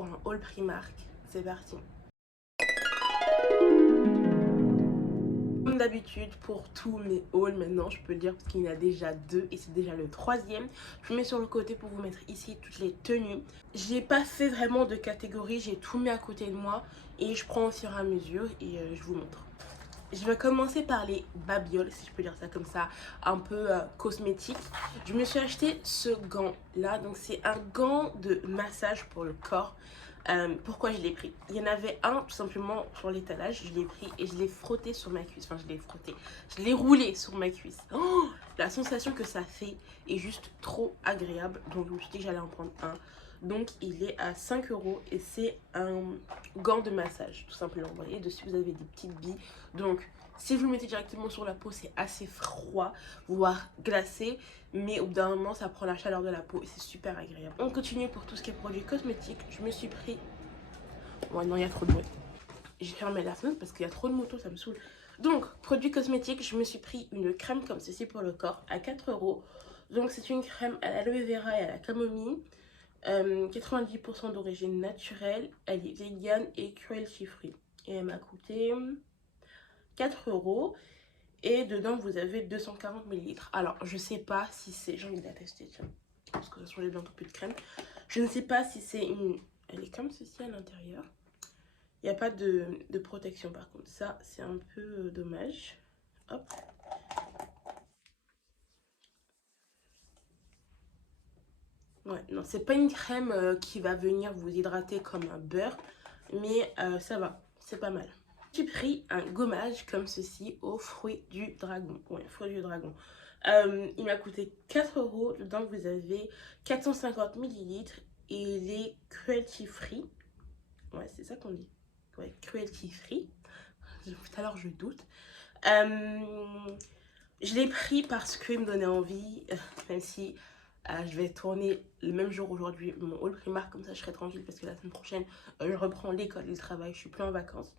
pour un haul Primark. C'est parti. Comme d'habitude, pour tous mes hauls maintenant, je peux le dire parce qu'il y en a déjà deux et c'est déjà le troisième. Je mets sur le côté pour vous mettre ici toutes les tenues. J'ai pas fait vraiment de catégorie, j'ai tout mis à côté de moi et je prends au fur et à mesure et je vous montre. Je vais commencer par les babioles, si je peux dire ça comme ça, un peu cosmétique. Je me suis acheté ce gant là, donc c'est un gant de massage pour le corps. Pourquoi je l'ai pris? Il y en avait un tout simplement sur l'étalage, je l'ai pris et je l'ai frotté sur ma cuisse. Enfin, je l'ai frotté, je l'ai roulé sur ma cuisse. Oh, la sensation que ça fait est juste trop agréable. Donc, je me suis dit que j'allais en prendre un. Donc, il est à 5 € et c'est un gant de massage, tout simplement. Vous voyez, dessus, vous avez des petites billes. Donc, si vous le mettez directement sur la peau, c'est assez froid, voire glacé. Mais au bout d'un moment, ça prend la chaleur de la peau et c'est super agréable. On continue pour tout ce qui est produits cosmétiques. Je me suis pris... Ouais, non, il y a trop de bruit. J'ai fermé la fenêtre parce qu'il y a trop de motos, ça me saoule. Donc, produits cosmétiques, je me suis pris une crème comme ceci pour le corps à 4 €. Donc, c'est une crème à l'aloe vera et à la camomille. 90% d'origine naturelle. Elle est vegan et cruelty free. Et elle m'a coûté 4 €. Et dedans, vous avez 240 millilitres. Alors, je sais pas si c'est... J'ai envie de la tester, tiens. Parce que ça j'ai bientôt plus de crème. Je ne sais pas si c'est une... Elle est comme ceci à l'intérieur. Il n'y a pas de protection par contre. Ça, c'est un peu dommage. Hop. Ouais, non, c'est pas une crème qui va venir vous hydrater comme un beurre. Mais ça va, c'est pas mal. J'ai pris un gommage comme ceci aux fruits du dragon. Ouais, fruits du dragon. Il m'a coûté 4 €. Dedans, vous avez 450 millilitres et il est cruelty free. Ouais, c'est ça qu'on dit. Ouais, cruelty free. Tout à l'heure, je doute. Je l'ai pris parce qu'il me donnait envie, même si je vais tourner le même jour aujourd'hui mon haul Primark, comme ça je serai tranquille parce que la semaine prochaine je reprends l'école et le travail, je suis plus en vacances.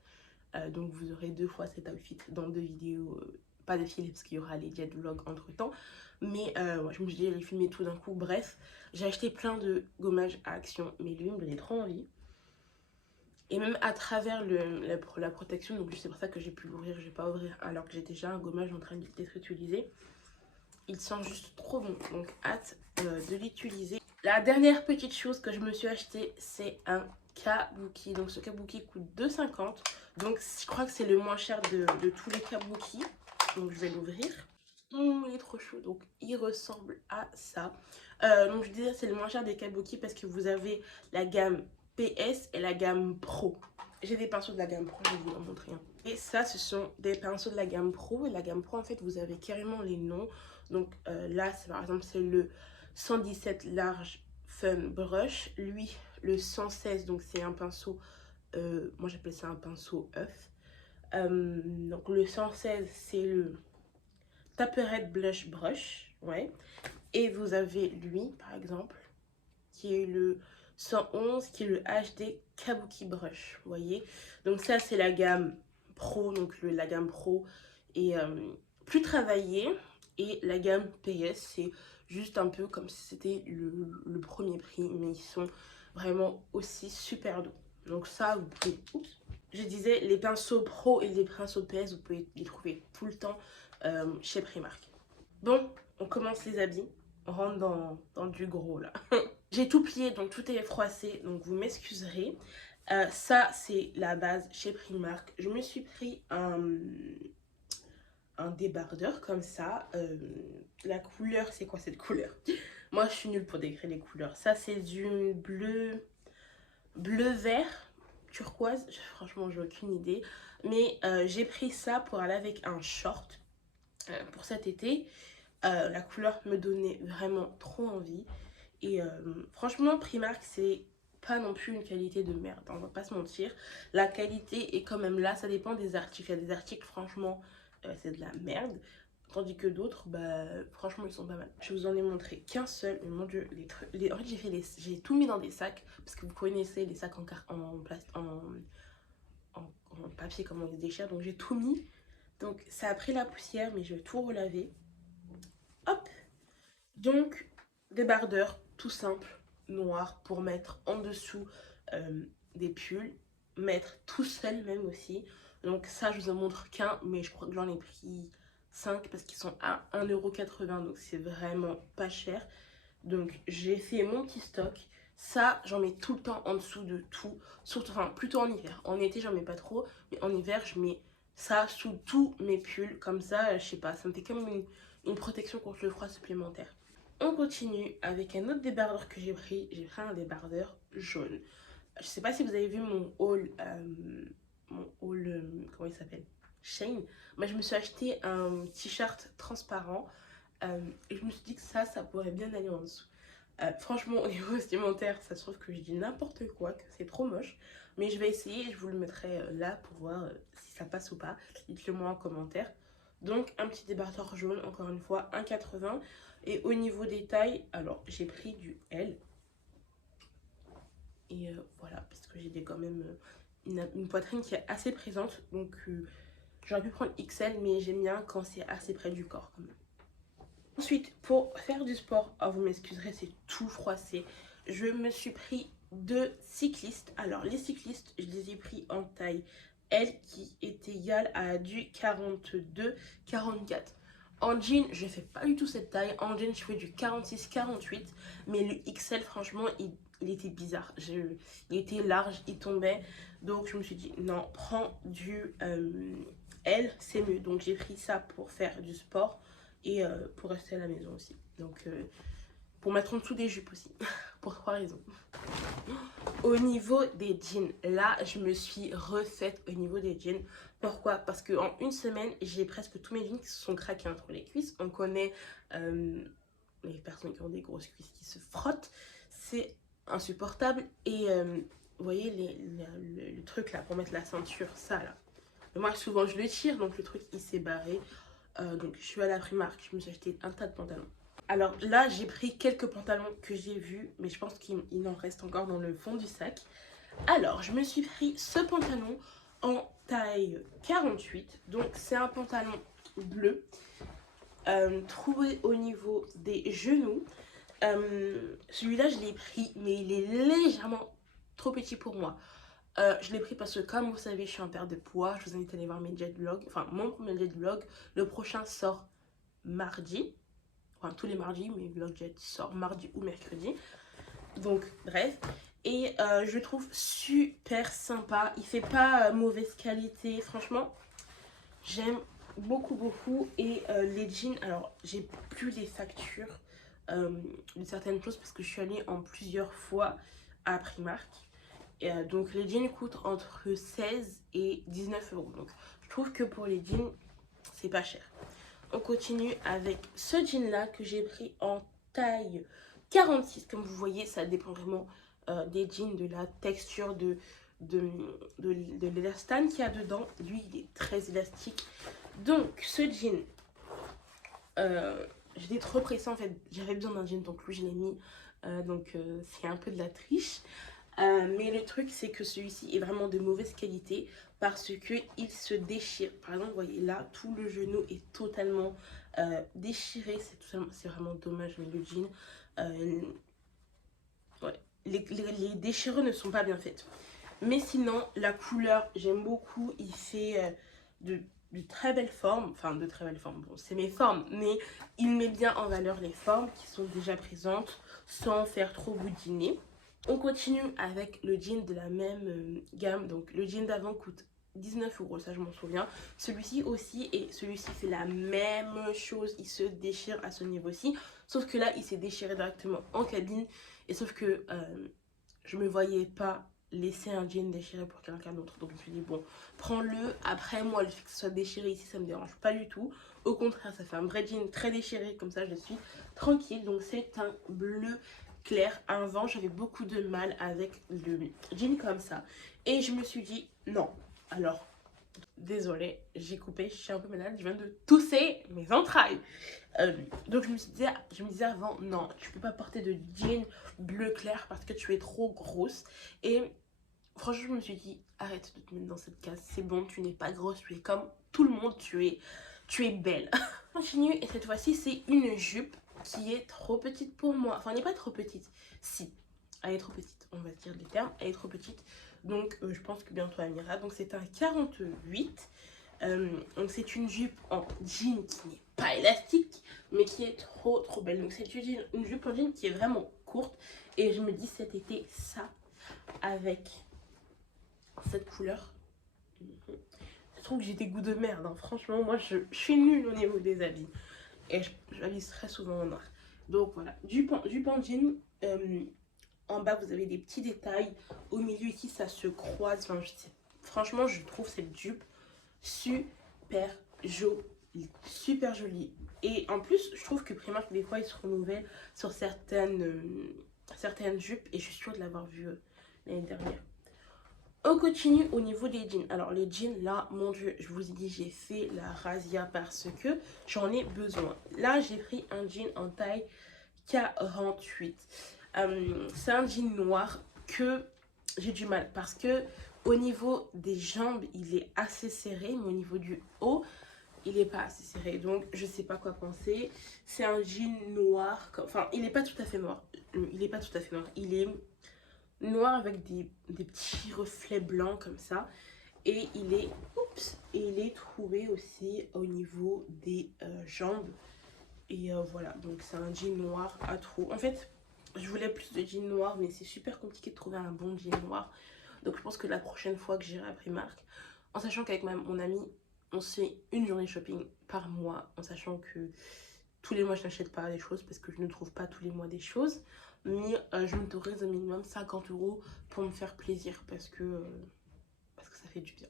Donc vous aurez deux fois cet outfit dans deux vidéos, pas défilé parce qu'il y aura les jet vlogs entre temps. Mais ouais, je me suis dit j'allais filmer tout d'un coup, bref. J'ai acheté plein de gommages à Action, mais lui il me donnait trop envie. Et même à travers la protection, donc c'est pour ça que j'ai pu l'ouvrir, je vais pas ouvrir alors que j'ai déjà un gommage en train d'être utilisé. Il sent juste trop bon, donc hâte de l'utiliser. La dernière petite chose que je me suis acheté, c'est un kabuki. Donc ce kabuki coûte 2,50 €. Donc je crois que c'est le moins cher de tous les kabuki. Donc je vais l'ouvrir. Il est trop chaud, donc il ressemble à ça. Donc je disais c'est le moins cher des kabuki parce que vous avez la gamme PS et la gamme Pro. J'ai des pinceaux de la gamme Pro, je vais vous en montrer un. Et ça, ce sont des pinceaux de la gamme Pro. Et la gamme Pro, en fait, vous avez carrément les noms. Donc là, par exemple, c'est le 117 large fun brush. Lui, le 116, donc c'est un pinceau, moi j'appelle ça un pinceau œuf. Donc le 116, c'est le Taperette Blush Brush, ouais. Et vous avez lui, par exemple, qui est le 111, qui est le HD Kabuki Brush, vous voyez. Donc ça, c'est la gamme Pro, donc la gamme Pro est plus travaillée. Et la gamme PS, c'est juste un peu comme si c'était le premier prix, mais ils sont vraiment aussi super doux. Donc ça, vous pouvez... Oups. Je disais, les pinceaux Pro et les pinceaux PS, vous pouvez les trouver tout le temps chez Primark. Bon, on commence les habits. On rentre dans du gros là. J'ai tout plié, donc tout est froissé, donc vous m'excuserez. Ça, c'est la base chez Primark. Je me suis pris un débardeur comme ça. La couleur, c'est quoi cette couleur? Moi, je suis nulle pour décrire les couleurs. Ça, c'est du bleu-vert, turquoise. Franchement, j'ai aucune idée. Mais j'ai pris ça pour aller avec un short pour cet été. La couleur me donnait vraiment trop envie. Et franchement, Primark, c'est pas non plus une qualité de merde, on va pas se mentir. La qualité est quand même là, ça dépend des articles. Il y a des articles, franchement, c'est de la merde. Tandis que d'autres, bah, franchement, ils sont pas mal. Je vous en ai montré qu'un seul, mais mon dieu, en fait, j'ai tout mis dans des sacs, parce que vous connaissez les sacs en papier, comment ils se déchirent, donc j'ai tout mis. Donc ça a pris la poussière, mais je vais tout relaver. Hop. Donc, débardeur, tout simple, noir pour mettre en dessous des pulls, mettre tout seul même aussi. Donc ça, je vous en montre qu'un, mais je crois que j'en ai pris 5 parce qu'ils sont à 1,80 €, donc c'est vraiment pas cher. Donc j'ai fait mon petit stock. Ça, j'en mets tout le temps en dessous de tout, surtout, enfin plutôt en hiver. En été, j'en mets pas trop, mais en hiver, je mets ça sous tous mes pulls. Comme ça, je sais pas, ça me fait comme une protection contre le froid supplémentaire. On continue avec un autre débardeur que j'ai pris. J'ai pris un débardeur jaune. Je sais pas si vous avez vu mon haul, comment il s'appelle, Shane. Moi, je me suis acheté un t-shirt transparent et je me suis dit que ça pourrait bien aller en dessous. Franchement, au niveau vestimentaire, ça se trouve que je dis n'importe quoi, que c'est trop moche. Mais je vais essayer et je vous le mettrai là pour voir si ça passe ou pas. Dites-le moi en commentaire. Donc, un petit débardeur jaune, encore une fois, 1,80 €. Et au niveau des tailles, alors j'ai pris du L. Et voilà, parce que j'ai quand même une poitrine qui est assez présente. Donc, j'aurais pu prendre XL, mais j'aime bien quand c'est assez près du corps quand même. Ensuite, pour faire du sport, oh, vous m'excuserez, c'est tout froissé. Je me suis pris 2 cyclistes. Alors, les cyclistes, je les ai pris en taille L qui est égale à du 42-44. En jean, je ne fais pas du tout cette taille. En jean, je fais du 46-48. Mais le XL, franchement, il était bizarre. Il était large, il tombait. Donc, je me suis dit, non, prends du L, c'est mieux. Donc, j'ai pris ça pour faire du sport et pour rester à la maison aussi. Donc, pour mettre en dessous des jupes aussi. Pour 3 raisons. Au niveau des jeans, là, je me suis refaite au niveau des jeans. Pourquoi? Parce qu'en une semaine, j'ai presque tous mes jeans qui se sont craqués entre les cuisses. On connaît les personnes qui ont des grosses cuisses qui se frottent. C'est insupportable. Et vous voyez le truc là pour mettre la ceinture, ça là. Moi, souvent, je le tire, donc le truc, il s'est barré. Donc, je suis à la Primark, je me suis acheté un tas de pantalons. Alors là, j'ai pris quelques pantalons que j'ai vus, mais je pense qu'il en reste encore dans le fond du sac. Alors, je me suis pris ce pantalon en taille 48. Donc, c'est un pantalon bleu, trouvé au niveau des genoux. Celui-là, je l'ai pris, mais il est légèrement trop petit pour moi. Je l'ai pris parce que, comme vous savez, je suis en perte de poids. Je vous invite à aller voir mes jet vlogs. Enfin, mon premier jet vlog. Le prochain sort mardi. Enfin, tous les mardis, mes vlogs jet sortent mardi ou mercredi. Donc, bref. Et je le trouve super sympa. Il fait pas mauvaise qualité. Franchement, j'aime beaucoup, beaucoup. Et les jeans, alors, j'ai plus les factures de certaines choses parce que je suis allée en plusieurs fois à Primark. Et, donc les jeans coûtent entre 16 et 19 €. Donc je trouve que pour les jeans, c'est pas cher. On continue avec ce jean là que j'ai pris en taille 46. Comme vous voyez, ça dépend vraiment des jeans, de la texture de l'élastane qu'il y a dedans. Lui, il est très élastique. Donc ce jean, j'étais trop pressée en fait. J'avais besoin d'un jean, donc lui je l'ai mis. Donc c'est un peu de la triche. Mais le truc, c'est que celui-ci est vraiment de mauvaise qualité parce qu'il se déchire. Par exemple, vous voyez là, tout le genou est totalement déchiré. C'est vraiment dommage, mais le jean, ouais, les déchirures ne sont pas bien faites. Mais sinon, la couleur, j'aime beaucoup. Il fait de très belles formes. Enfin, de très belles formes. Bon, c'est mes formes, mais il met bien en valeur les formes qui sont déjà présentes sans faire trop boudiner. On continue avec le jean de la même gamme. Donc le jean d'avant coûte 19 €, ça je m'en souviens. Celui-ci aussi, et celui-ci fait la même chose. Il se déchire à ce niveau-ci. Sauf que là, il s'est déchiré directement en cabine. Et sauf que je me voyais pas laisser un jean déchiré pour quelqu'un d'autre. Donc je me suis dit, bon, prends-le. Après, moi, le fait que ce soit déchiré ici, ça me dérange pas du tout. Au contraire, ça fait un vrai jean très déchiré. Comme ça, je suis tranquille. Donc c'est un bleu clair. Avant, j'avais beaucoup de mal avec le jean comme ça. Et je me suis dit, non. Alors, désolée, j'ai coupé, je suis un peu malade, je viens de tousser mes entrailles. Donc je me disais avant, non, tu peux pas porter de jean bleu clair parce que tu es trop grosse. Et franchement, je me suis dit, arrête de te mettre dans cette case, c'est bon, tu n'es pas grosse, tu es comme tout le monde, tu es belle. Continue, et cette fois-ci, c'est une jupe qui est trop petite pour moi. Enfin, elle n'est pas trop petite, si. Elle est trop petite, on va dire les termes. Elle est trop petite. Donc, je pense que bientôt elle ira. Donc, c'est un 48. Donc, c'est une jupe en jean qui n'est pas élastique, mais qui est trop belle. Donc, c'est une jupe en jean qui est vraiment courte. Et je me dis cet été, ça, avec cette couleur. Je trouve que j'ai des goûts de merde. Hein. Franchement, moi, je suis nulle au niveau des habits. Et je m'habille très souvent en noir. Donc, voilà. Jupe en jean. En bas, vous avez des petits détails. Au milieu, ici, ça se croise. Enfin, franchement, je trouve cette jupe super jolie. Super jolie. Et en plus, je trouve que Primark, des fois, ils se renouvellent sur certaines jupes. Et je suis sûre de l'avoir vue l'année dernière. On continue au niveau des jeans. Alors, les jeans, là, mon Dieu, je vous ai dit, j'ai fait la razzia parce que j'en ai besoin. Là, j'ai pris un jean en taille 48. C'est un jean noir que j'ai du mal parce que au niveau des jambes il est assez serré, mais au niveau du haut il est pas assez serré, donc je sais pas quoi penser. C'est un jean noir, enfin il est pas tout à fait noir, il est noir avec des petits reflets blancs comme ça, et il est troué aussi au niveau des jambes. Et voilà, donc c'est un jean noir à trous. En fait, je voulais plus de jean noir, mais c'est super compliqué de trouver un bon jean noir. Donc je pense que la prochaine fois que j'irai à Primark, en sachant qu'avec mon ami, on se fait une journée shopping par mois, en sachant que tous les mois je n'achète pas des choses parce que je ne trouve pas tous les mois des choses. Mais je m'autorise au minimum 50 € pour me faire plaisir parce que ça fait du bien.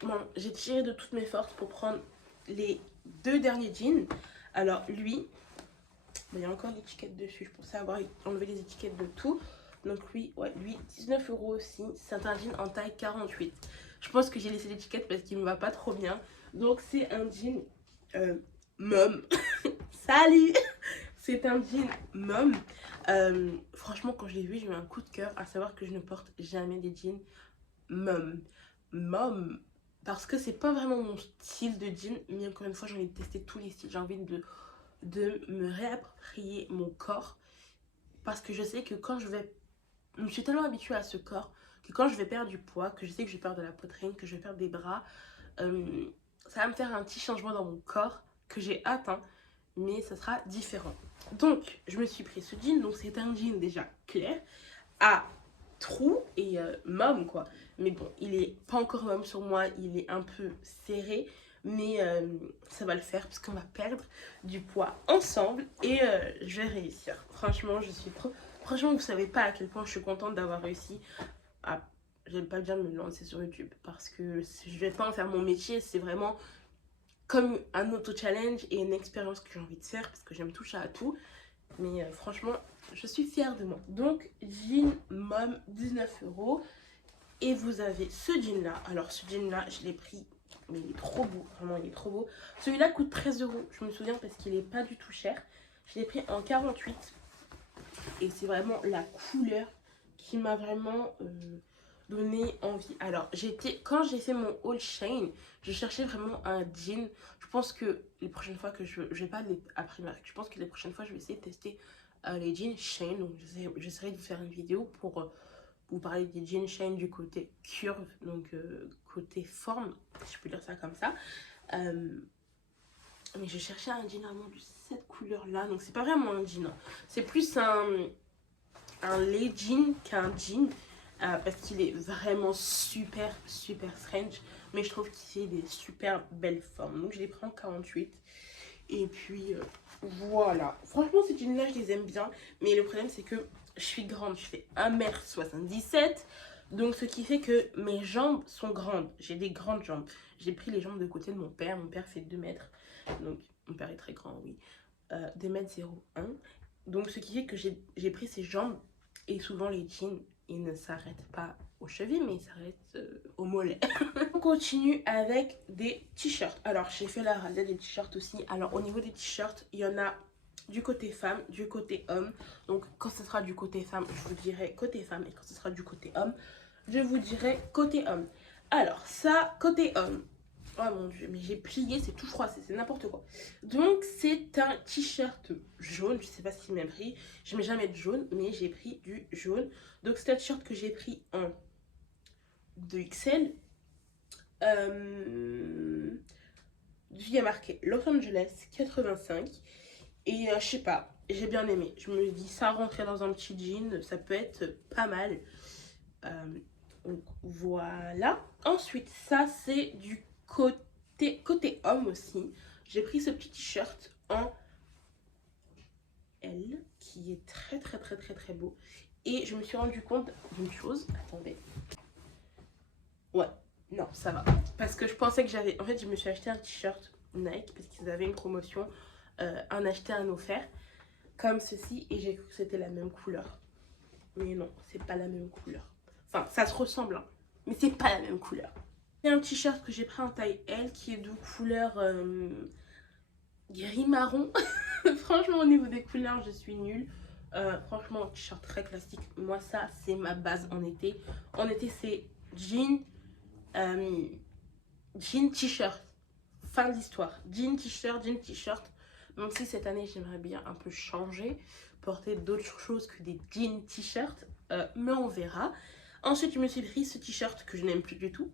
Bon, j'ai tiré de toutes mes forces pour prendre les 2 derniers jeans. Alors lui, il y a encore l'étiquette dessus, je pensais avoir enlevé les étiquettes de tout. Donc lui, 19 € aussi. C'est un jean en taille 48. Je pense que j'ai laissé l'étiquette parce qu'il me va pas trop bien. Donc c'est un jean mom. Salut. C'est un jean mom. Franchement, quand je l'ai vu, j'ai eu un coup de cœur. À savoir que je ne porte jamais des jeans mom. Parce que c'est pas vraiment mon style de jean. Mais encore une fois, j'ai envie de tester tous les styles. J'ai envie de me réapproprier mon corps. Parce que je sais que quand je me suis tellement habituée à ce corps que quand je vais perdre du poids, que je sais que je vais perdre de la poitrine, que je vais perdre des bras, ça va me faire un petit changement dans mon corps que j'ai hâte, hein, mais ça sera différent. Donc, je me suis pris ce jean. Donc, c'est un jean déjà clair, à trous et mom, quoi. Mais bon, il est pas encore mom sur moi, il est un peu serré. Mais ça va le faire parce qu'on va perdre du poids ensemble et je vais réussir. Franchement, je suis trop... Franchement, vous savez pas à quel point je suis contente d'avoir réussi à... J'aime pas bien me lancer sur YouTube parce que je vais pas en faire mon métier. C'est vraiment comme un auto-challenge et une expérience que j'ai envie de faire parce que j'aime toucher à tout. Mais franchement, je suis fière de moi. Donc, jean mom, 19 €. Et vous avez ce jean là. Alors, ce jean là, je l'ai pris... Mais il est trop beau, vraiment il est trop beau. Celui-là coûte 13 €, je me souviens parce qu'il est pas du tout cher. Je l'ai pris en 48. Et c'est vraiment la couleur qui m'a vraiment donné envie. Alors, quand j'ai fait mon haul Shein, je cherchais vraiment un jean. Je pense que les prochaines fois que je vais pas aller à Primark, je pense que les prochaines fois je vais essayer de tester les jeans Shein. Donc, j'essaierai de vous faire une vidéo pour... vous parlez des jeans Shein du côté curve, donc côté forme, si je peux dire ça comme ça. Mais je cherchais un jean vraiment de cette couleur là, donc c'est pas vraiment un jean, hein. C'est plus un legging qu'un jean, parce qu'il est vraiment super strange, mais je trouve qu'il fait des super belles formes. Donc je l'ai pris en 48. Et puis voilà, franchement ces jeans là je les aime bien, mais le problème c'est que je suis grande, je fais 1,77 m, donc ce qui fait que mes jambes sont grandes, j'ai des grandes jambes. J'ai pris les jambes de côté de mon père fait 2 mètres, donc mon père est très grand, oui, 2,01 m. Donc ce qui fait que j'ai pris ces jambes, et souvent les jeans ils ne s'arrêtent pas aux chevilles mais ils s'arrêtent au mollet. On continue avec des t-shirts. Alors j'ai fait la rasée des t-shirts aussi. Alors au niveau des t-shirts, il y en a du côté femme, du côté homme. Donc quand ce sera du côté femme, je vous dirai côté femme, et quand ce sera du côté homme, je vous dirai côté homme. Alors ça, côté homme, Oh mon dieu, mais j'ai plié, c'est tout froid, c'est n'importe quoi. Donc c'est un t-shirt jaune, je sais pas ce qu'il m'a pris. Je mets jamais de jaune, mais j'ai pris du jaune. Donc c'est un t-shirt que j'ai pris en 2XL. Il y a marqué Los Angeles 85. Et je sais pas, j'ai bien aimé. Je me dis, ça rentrait dans un petit jean, ça peut être pas mal. Donc voilà. Ensuite, ça c'est du côté homme aussi. J'ai pris ce petit t-shirt en L qui est très très très très très beau. Et je me suis rendu compte d'une chose. Attendez. Ouais, non, ça va. Parce que je pensais que j'avais. En fait, je me suis acheté un t-shirt Nike parce qu'ils avaient une promotion, un acheté un offert, comme ceci, et j'ai cru que c'était la même couleur. Mais non, c'est pas la même couleur. Enfin, ça se ressemble, hein, mais c'est pas la même couleur. Il y a un t-shirt que j'ai pris en taille L qui est de couleur gris marron. Franchement, au niveau des couleurs, je suis nulle. Franchement, t-shirt très classique. Moi, ça, c'est ma base en été. En été, c'est jean, euh, jean, t-shirt. Fin de l'histoire. Jean, t-shirt, jean, t-shirt. Même si cette année, j'aimerais bien un peu changer, porter d'autres choses que des jeans, t-shirts. Mais on verra. Ensuite, je me suis pris ce t-shirt que je n'aime plus du tout.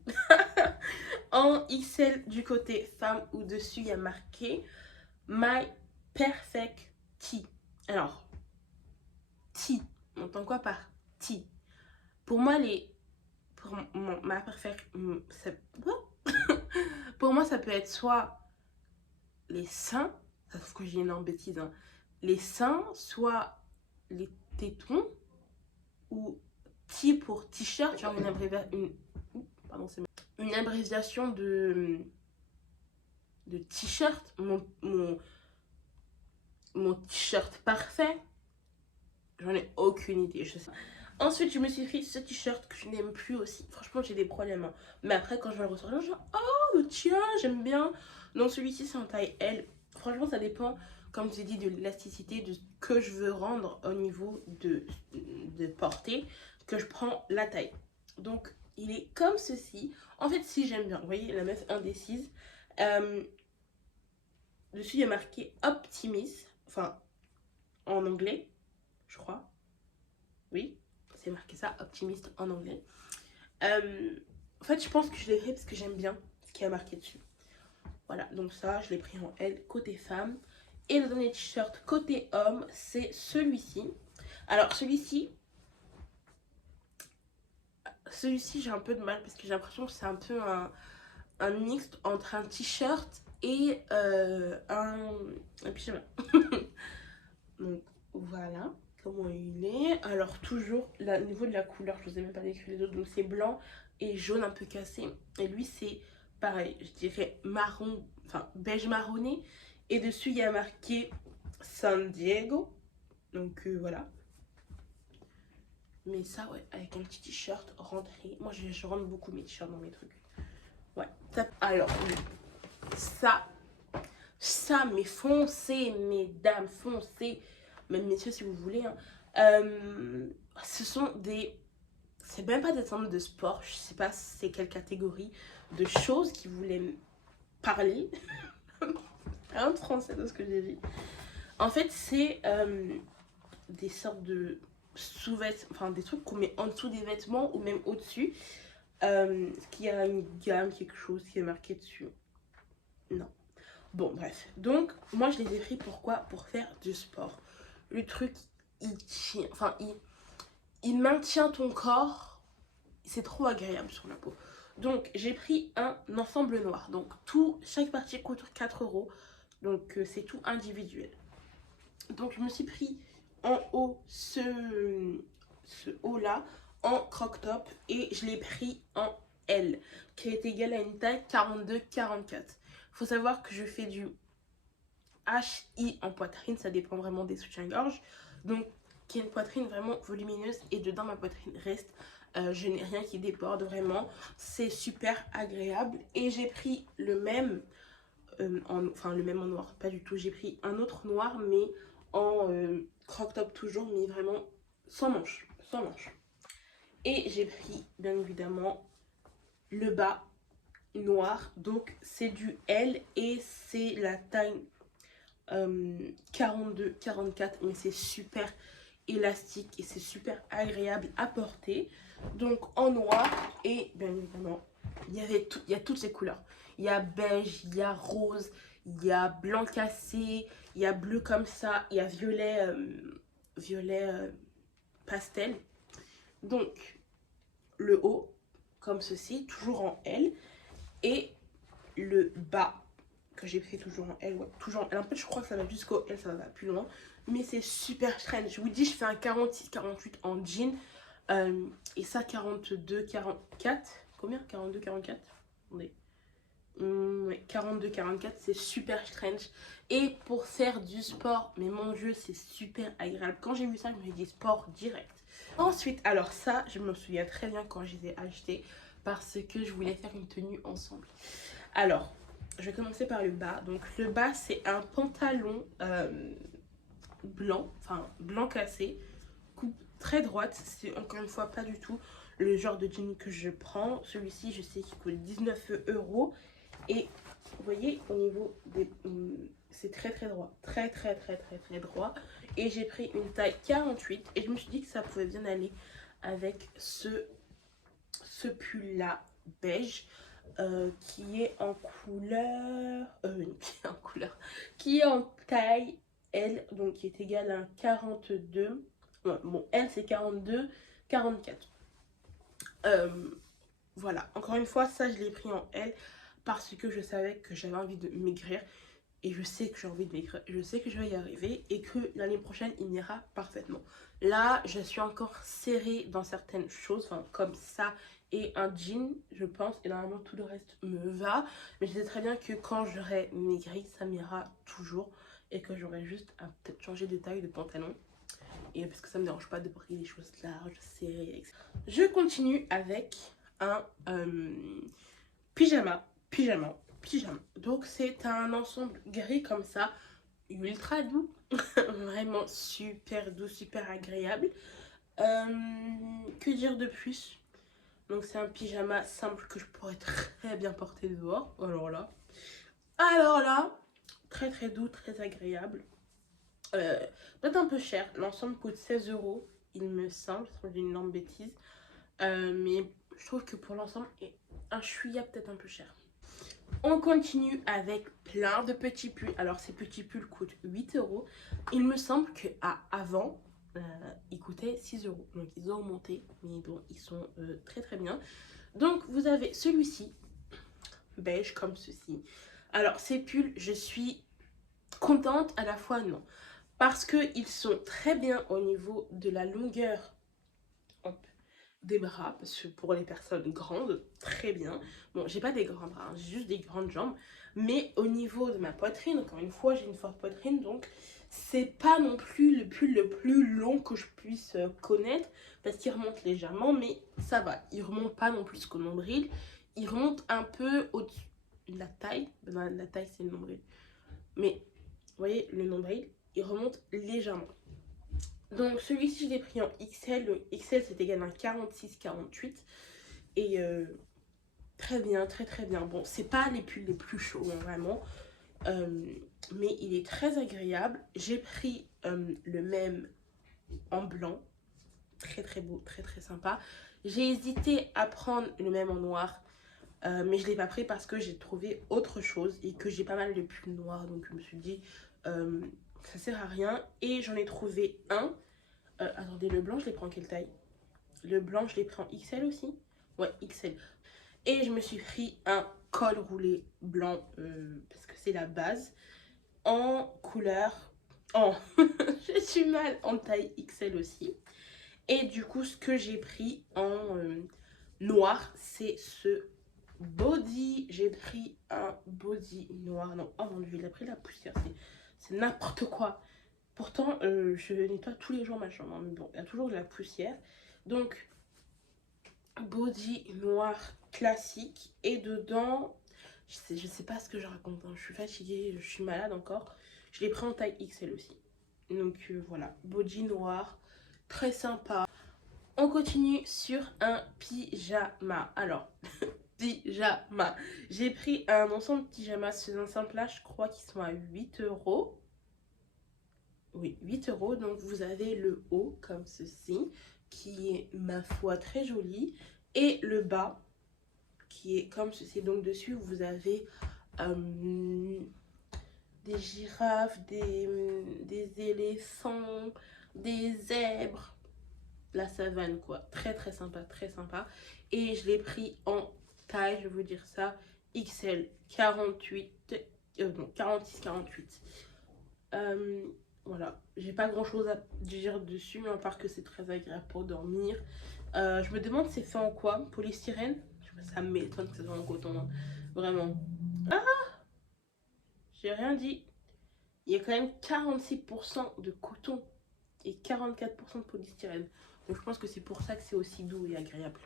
En XL du côté femme, où dessus, il y a marqué My Perfect Tea. Alors, tea, on entend quoi par tea? Pour moi, ma perfect, pour moi, ça peut être soit les seins, ça se trouve que j'ai une énorme bêtise, hein, les seins, soit les tétons, ou T pour t-shirt, genre une abréviation de t-shirt, mon t-shirt parfait, j'en ai aucune idée, je sais. Ensuite, je me suis pris ce t-shirt que je n'aime plus aussi. Franchement, j'ai des problèmes, hein. Mais après, quand je vais le ressortir, je dis, oh, tiens, j'aime bien. Donc, celui-ci, c'est en taille L. Franchement, ça dépend, comme je vous ai dit, de l'élasticité, de ce que je veux rendre au niveau de portée, que je prends la taille. Donc, il est comme ceci. En fait, si j'aime bien, vous voyez, la meuf indécise. Dessus, il y a marqué Optimis, enfin, en anglais, je crois. Oui, c'est marqué ça, optimiste en anglais. En fait, je pense que je l'ai fait parce que j'aime bien ce qui a marqué dessus. Voilà, donc ça, je l'ai pris en L côté femme. Et le dernier t-shirt côté homme, c'est celui-ci. Alors, celui-ci, j'ai un peu de mal parce que j'ai l'impression que c'est un peu un mixte entre un t-shirt et un pyjama. Donc, voilà comment il est. Alors, toujours, au niveau de la couleur, je vous ai même pas décrit les autres. Donc, c'est blanc et jaune un peu cassé. Et lui, c'est pareil, je dirais marron, enfin beige marronné. Et dessus, il y a marqué San Diego. Donc, voilà. Mais ça, ouais, avec un petit t-shirt rentré. Moi, je rentre beaucoup mes t-shirts dans mes trucs. Ouais. Alors, ça, mais foncez, mesdames, foncez. Même messieurs, si vous voulez. Hein. Ce sont des... C'est même pas des termes de sport. Je sais pas c'est quelle catégorie de choses qui voulaient parler. Un français de ce que j'ai dit. En fait, c'est des sortes de sous-vêtements, enfin des trucs qu'on met en dessous des vêtements ou même au-dessus. Qu'il y a une gamme, quelque chose qui est marqué dessus. Non. Bon, bref. Donc, moi, je les ai pris pourquoi? Pour faire du sport. Le truc, il tient, enfin, il maintient ton corps. C'est trop agréable sur la peau. Donc, j'ai pris un ensemble noir. Donc, chaque partie coûte 4 euros. Donc, c'est tout individuel. Donc, je me suis pris en haut ce haut-là en croc-top et je l'ai pris en L, qui est égal à une taille 42-44. Faut savoir que je fais du HI en poitrine, ça dépend vraiment des soutiens-gorge. Donc, qui est une poitrine vraiment volumineuse et dedans ma poitrine reste. Je n'ai rien qui déborde vraiment. C'est super agréable. Et j'ai pris le même, enfin le même en noir, pas du tout. J'ai pris un autre noir, mais en crop top toujours, mais vraiment sans manche. Sans manche. Et j'ai pris, bien évidemment, le bas noir. Donc c'est du L et c'est la taille 42-44. Mais c'est super élastique et c'est super agréable à porter. Donc en noir et bien évidemment, il y a toutes ces couleurs. Il y a beige, il y a rose, il y a blanc cassé, il y a bleu comme ça, il y a violet pastel. Donc le haut comme ceci, toujours en L, et le bas que j'ai pris toujours en L, ouais, toujours en L. En fait, je crois que ça va jusqu'au L, ça va plus loin, mais c'est super strange. Je vous dis, je fais un 46-48 en jean, et ça 42-44. Combien? 42-44? Attendez. Ouais, 42-44, c'est super strange. Et pour faire du sport, mais mon Dieu, c'est super agréable. Quand j'ai vu ça, je me suis dit sport direct. Ensuite, alors ça, je me souviens très bien quand je les ai achetés parce que je voulais faire une tenue ensemble. Alors, je vais commencer par le bas. Donc le bas, c'est un pantalon blanc, enfin blanc cassé, coupe très droite. C'est encore une fois pas du tout le genre de jean que je prends. Celui-ci, je sais qu'il coûte 19 euros. Et vous voyez, au niveau des... c'est très très droit. Très droit. Et j'ai pris une taille 48. Et je me suis dit que ça pouvait bien aller avec ce pull-là beige. Qui est en couleur... qui est en taille L. Donc qui est égal à 42. Ouais, bon, L c'est 42, 44. Voilà, encore une fois, ça je l'ai pris en L parce que je savais que j'avais envie de maigrir et je sais que j'ai envie de maigrir, je sais que je vais y arriver et que l'année prochaine il m'ira parfaitement. Là, je suis encore serrée dans certaines choses, enfin comme ça et un jean, je pense, et normalement tout le reste me va, mais je sais très bien que quand j'aurai maigri, ça m'ira toujours et que j'aurai juste à peut-être changer de taille de pantalon. Et parce que ça me dérange pas de porter des choses larges, serrées, etc. Je continue avec un pyjama. Donc c'est un ensemble gris comme ça, ultra doux, vraiment super doux, super agréable. Que dire de plus? Donc c'est un pyjama simple que je pourrais très bien porter dehors. Alors là, très doux, très agréable. Peut-être un peu cher. L'ensemble coûte 16 euros, il me semble, c'est une énorme bêtise. Mais je trouve que pour l'ensemble, un chouïa peut-être un peu cher. On continue avec plein de petits pulls. Alors ces petits pulls coûtent 8 euros. Il me semble qu'avant, ils coûtaient 6 euros. Donc ils ont augmenté, mais bon, ils sont très bien. Donc vous avez celui-ci, beige comme ceci. Alors ces pulls, je suis contente à la fois non. Parce qu'ils sont très bien au niveau de la longueur des bras, parce que pour les personnes grandes, très bien. Bon, j'ai pas des grands bras, hein, j'ai juste des grandes jambes. Mais au niveau de ma poitrine, encore une fois, j'ai une forte poitrine, donc c'est pas non plus le pull le plus long que je puisse connaître, parce qu'il remonte légèrement, mais ça va. Il remonte pas non plus qu'au nombril. Il remonte un peu au-dessus de la taille. Ben, la taille, c'est le nombril. Mais, vous voyez, le nombril, il remonte légèrement. Donc celui-ci je l'ai pris en XL, le XL c'est égal à 46-48 et très bien. Bon, c'est pas les pulls les plus chauds hein, vraiment, mais il est très agréable. J'ai pris le même en blanc, très beau, très sympa. J'ai hésité à prendre le même en noir, mais je l'ai pas pris parce que j'ai trouvé autre chose et que j'ai pas mal de pulls noirs, donc je me suis dit ça sert à rien et j'en ai trouvé un. Attendez, le blanc, je l'ai pris en quelle taille? Le blanc, je l'ai pris en XL aussi? Ouais, XL. Et je me suis pris un col roulé blanc, parce que c'est la base, en couleur... En... je suis mal en taille XL aussi. Et du coup, ce que j'ai pris en noir, c'est ce body. J'ai pris un body noir. Non, oh mon dieu, il a pris la poussière. C'est n'importe quoi. Pourtant, je nettoie tous les jours ma chambre, hein, mais bon, il y a toujours de la poussière. Donc, body noir classique. Et dedans, je sais pas ce que je raconte. Hein. Je suis fatiguée, je suis malade encore. Je l'ai pris en taille XL aussi. Donc, voilà, body noir, très sympa. On continue sur un pyjama. Alors, pyjama. J'ai pris un ensemble de pyjamas. Ces ensembles-là, je crois qu'ils sont à 8 euros. Oui, 8 euros. Donc, vous avez le haut, comme ceci, qui est, ma foi, très joli. Et le bas, qui est comme ceci. Donc, dessus, vous avez des girafes, des éléphants, des zèbres. La savane, quoi. Très, très sympa, très sympa. Et je l'ai pris en taille, je vais vous dire ça, XL 48, non, 46-48. Voilà, j'ai pas grand chose à dire dessus, mais à part que c'est très agréable pour dormir. Je me demande c'est fait en quoi? Polystyrène? Ça m'étonne que ça soit en coton, hein. Vraiment. Ah, j'ai rien dit. Il y a quand même 46% de coton et 44% de polystyrène. Donc je pense que c'est pour ça que c'est aussi doux et agréable.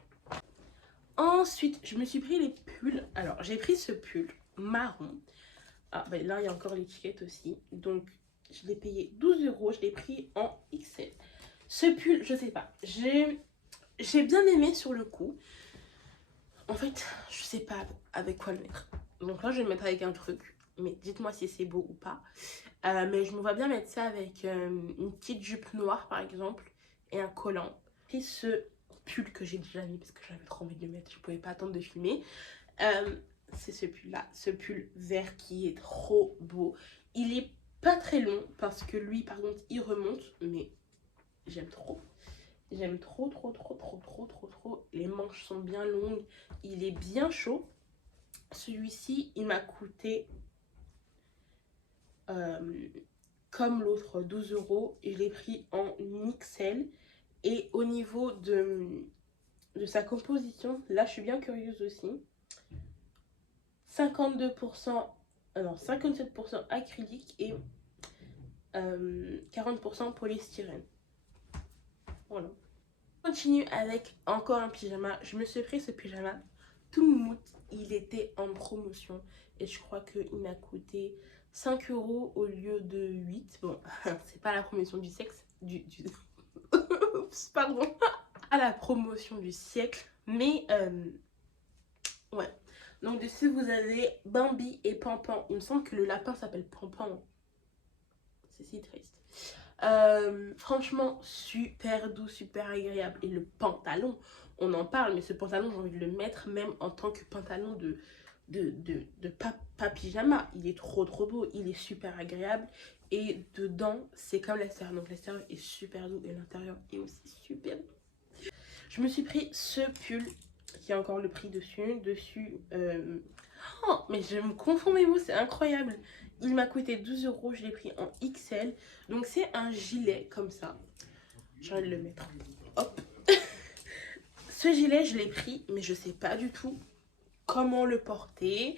Ensuite, je me suis pris les pulls. Alors, j'ai pris ce pull marron. Ah, ben là, il y a encore l'étiquette aussi. Donc, je l'ai payé 12 euros. Je l'ai pris en XL. Ce pull, je sais pas. J'ai bien aimé sur le coup. En fait, je sais pas avec quoi le mettre. Donc là, je vais le mettre avec un truc. Mais dites-moi si c'est beau ou pas. Mais je me vois bien mettre ça avec une petite jupe noire, par exemple. Et un collant. Et ce pull que j'ai déjà mis parce que j'avais trop envie de le mettre. Je pouvais pas attendre de filmer. C'est ce pull là, ce pull vert qui est trop beau. Il est pas très long parce que lui par contre il remonte, mais j'aime trop. J'aime trop. Les manches sont bien longues, il est bien chaud. Celui-ci il m'a coûté comme l'autre 12 euros et je l'ai pris en XL. Et au niveau de sa composition, là je suis bien curieuse aussi. 52%, non, 57% acrylique et 40% polystyrène. Voilà. On continue avec encore un pyjama. Je me suis pris ce pyjama tout moumoute. Il était en promotion et je crois qu'il m'a coûté 5 euros au lieu de 8. Bon, c'est pas la promotion du sexe, pardon, à la promotion du siècle, mais ouais. Donc dessus vous avez Bambi et Pampan. Il me semble que le lapin s'appelle Pampan. C'est si triste. Franchement super doux, super agréable. Et le pantalon, on en parle, mais ce pantalon j'ai envie de le mettre même en tant que pantalon de pas pyjama. Il est trop beau, il est super agréable. Et dedans c'est comme l'extérieur. Donc l'extérieur est super doux et l'intérieur est aussi super doux. Je me suis pris ce pull qui a encore le prix dessus. Oh, mais je me confonds mes mots, c'est incroyable. Il m'a coûté 12 euros, je l'ai pris en XL. Donc c'est un gilet comme ça. J'ai envie de le mettre. Hop. Ce gilet, je l'ai pris, mais je sais pas du tout comment le porter,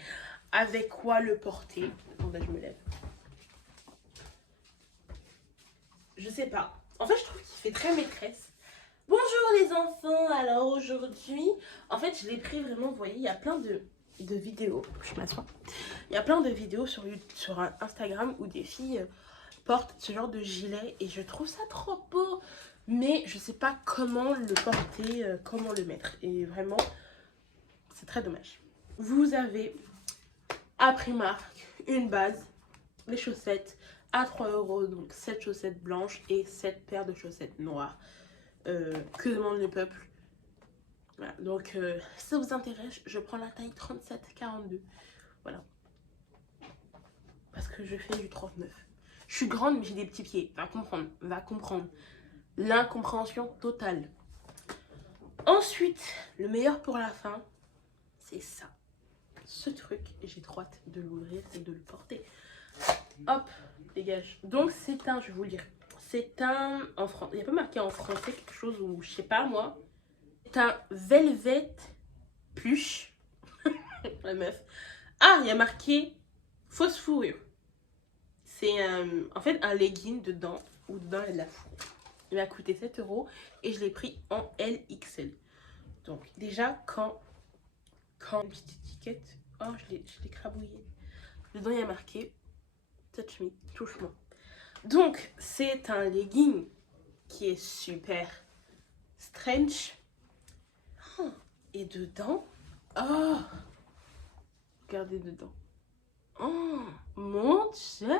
avec quoi le porter. Attendez, je me lève. Je sais pas. En fait, je trouve qu'il fait très maîtresse. Bonjour les enfants, alors aujourd'hui, en fait je l'ai pris vraiment, vous voyez, il y a plein de vidéos, je m'assois, il y a plein de vidéos sur Instagram où des filles portent ce genre de gilet et je trouve ça trop beau, mais je sais pas comment le porter, comment le mettre et vraiment, c'est très dommage. Vous avez à Primark une base, les chaussettes à 3 euros, donc 7 chaussettes blanches et 7 paires de chaussettes noires. Que demande le peuple? Voilà, donc si ça vous intéresse, je prends la taille 37-42. Voilà. Parce que je fais du 39. Je suis grande, mais j'ai des petits pieds. Va comprendre, va comprendre. L'incompréhension totale. Ensuite, le meilleur pour la fin, c'est ça. Ce truc, et j'ai trop hâte de l'ouvrir et de le porter. Hop, dégage. Donc c'est un, je vais vous le dire. C'est un, en français, il n'y a pas marqué en français quelque chose où, je sais pas moi. C'est un velvet pluche. La meuf. Ah, il y a marqué fausse fourrure. C'est en fait un legging dedans, où dedans il y a de la fourrure. Il m'a coûté 7 euros et je l'ai pris en LXL. Donc déjà quand une petite étiquette, oh je l'ai crabouillé. Dedans il y a marqué touch me, touche-moi. Donc c'est un legging qui est super strange. Oh, et dedans, Oh, regardez dedans. Oh, mon Dieu.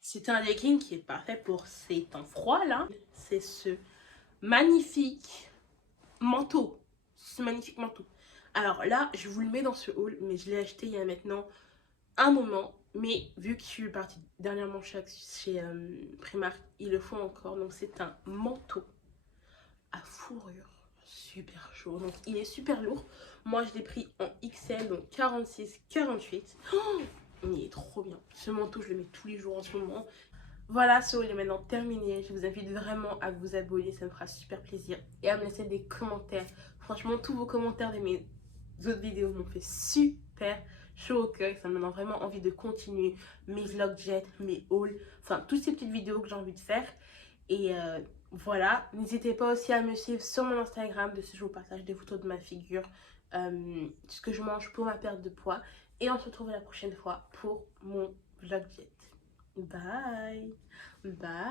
C'est un legging qui est parfait pour ces temps froids là. C'est ce magnifique manteau. Ce magnifique manteau. Alors là, je vous le mets dans ce haul, mais je l'ai acheté il y a maintenant un moment. Mais vu que je suis partie dernièrement chez Primark, ils le font encore. Donc c'est un manteau à fourrure. Super chaud. Donc il est super lourd. Moi je l'ai pris en XL, donc 46-48. Oh, il est trop bien. Ce manteau, je le mets tous les jours en ce moment. Voilà, ce haul est maintenant terminé. Je vous invite vraiment à vous abonner, ça me fera super plaisir. Et à me laisser des commentaires. Franchement, tous vos commentaires de mes autres vidéos m'ont fait super chaud au cœur. Ça me donne vraiment envie de continuer mes vlogs jet, mes hauls, enfin toutes ces petites vidéos que j'ai envie de faire. Et voilà, n'hésitez pas aussi à me suivre sur mon Instagram. De ce je vous partage des photos de ma figure, ce que je mange pour ma perte de poids. Et on se retrouve la prochaine fois pour mon vlog jet. Bye. Bye.